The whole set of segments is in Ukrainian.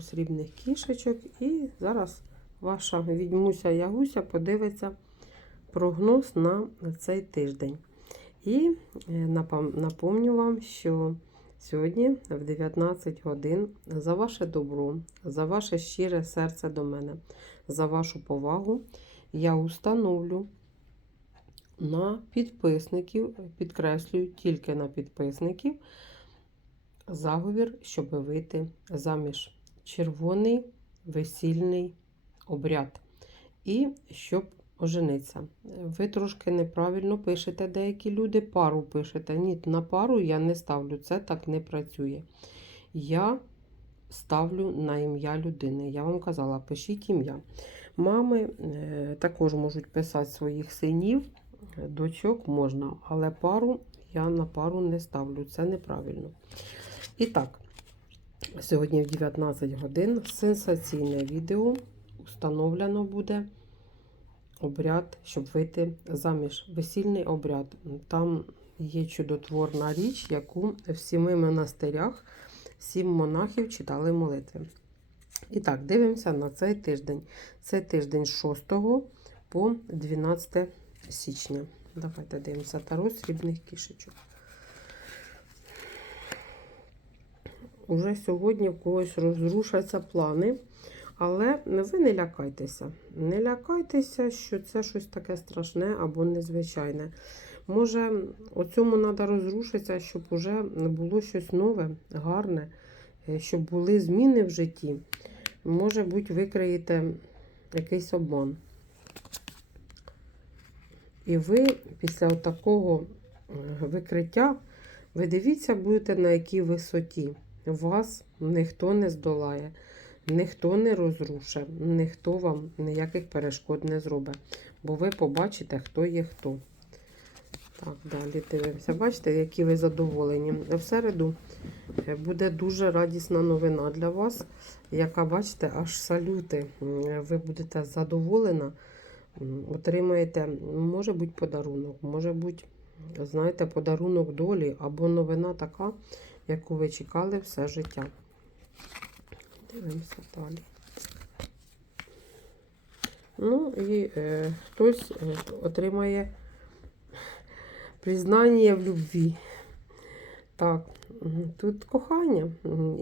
срібних кішечок. І зараз ваша відьмуся Ягуся подивиться прогноз на цей тиждень. І е, напомню вам, що сьогодні в 19 годин за ваше добро, за ваше щире серце до мене, за вашу повагу я установлю на підписників, підкреслюю тільки на підписників, заговір, щоб вийти заміж. Червоний весільний обряд. І щоб ожениться. Ви трошки неправильно пишете, деякі люди пару пишете. Ні, на пару я не ставлю, це так не працює. Я ставлю на ім'я людини. Я вам казала, пишіть ім'я. Мами е, також можуть писати своїх синів, дочок можна, але пару я на пару не ставлю. Це неправильно. І так, сьогодні в 19 годин сенсаційне відео встановлено буде обряд, щоб вийти заміж. Весільний обряд. Там є чудотворна річ, яку в сіми монастирях сім монахів читали молитви. І так, дивимося на цей тиждень. Це тиждень з 6 по 12 січня. Давайте дивимося таро срібних кішечок. Уже сьогодні в когось розрушаться плани. Але ви не лякайтеся. Не лякайтеся, що це щось таке страшне або незвичайне. Може, у цьому треба розрушитися, щоб уже було щось нове, гарне, е, щоб були зміни в житті. Може бути, викриєте якийсь обман. І ви після такого викриття, ви дивіться, будете на якій висоті. Вас ніхто не здолає. Ніхто не розрушить, ніхто вам ніяких перешкод не зробить. Бо ви побачите, хто є хто. Так, далі дивимося. Бачите, які ви задоволені. В середу е, буде дуже радісна новина для вас, яка, бачите, аж салюти. Ви будете задоволена, отримаєте, може бути подарунок, може бути, знаєте, подарунок долі або новина така, яку ви чекали все життя. Дивимося далі. Ну і е, хтось е, отримає признання в любві. Так, тут кохання.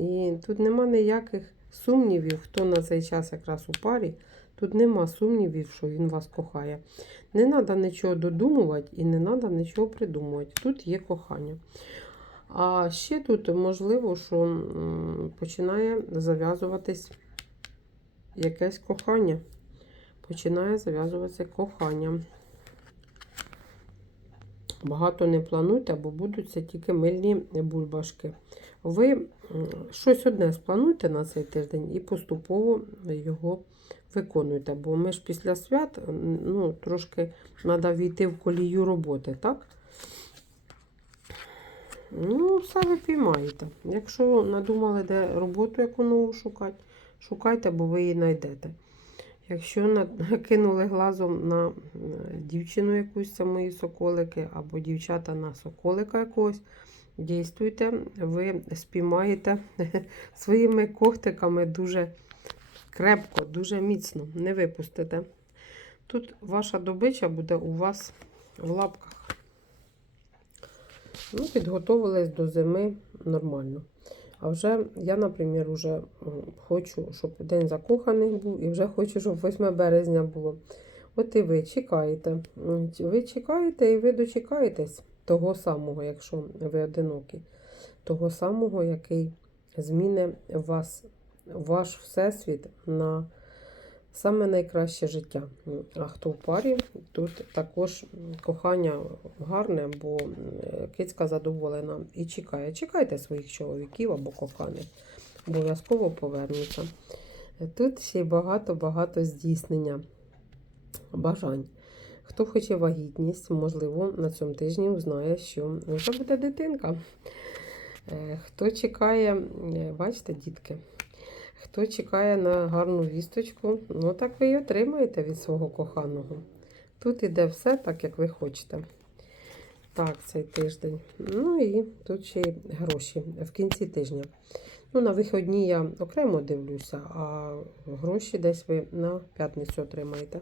І тут нема ніяких сумнівів, хто на цей час якраз у парі. Тут нема сумнівів, що він вас кохає. Не треба нічого додумувати і не треба нічого придумувати. Тут є кохання. А ще тут можливо, що починає зав'язуватись якесь кохання. Починає зав'язуватися кохання. Багато не плануйте, бо будуть це тільки мильні бульбашки. Ви щось одне сплануйте на цей тиждень і поступово його виконуйте. Бо ми ж після свят ну, трошки треба війти в колію роботи, так? Ну, все ви піймаєте. Якщо надумали, де роботу яку нову шукати, шукайте, бо ви її знайдете. Якщо кинули глазом на дівчину якусь, це мої соколики, або дівчата на соколика якогось, дійствуйте, ви спіймаєте своїми когтиками дуже крепко, дуже міцно, не випустите. Тут ваша добича буде у вас в лапках. Ну, підготовилась до зими нормально. А вже я, наприклад, вже хочу, щоб день закоханих був, і вже хочу, щоб 8 березня було. От і ви чекаєте. Ви чекаєте і ви дочекаєтесь того самого, якщо ви одинокі, того самого, який зміни вас, ваш всесвіт на Саме найкраще життя. А хто в парі, тут також кохання гарне, бо кицька задоволена і чекає. Чекайте своїх чоловіків або коханих. Обов'язково повернуться. Тут ще багато-багато здійснення бажань. Хто хоче вагітність, можливо, на цьому тижні узнає, що вже буде дитинка. Е, хто чекає, бачите, дітки. Хто чекає на гарну вісточку, ну так ви і отримаєте від свого коханого. Тут іде все так, як ви хочете. так цей тиждень. Ну і тут ще й гроші в кінці тижня. Ну, на вихідні я окремо дивлюся, а гроші десь ви на п'ятницю отримаєте.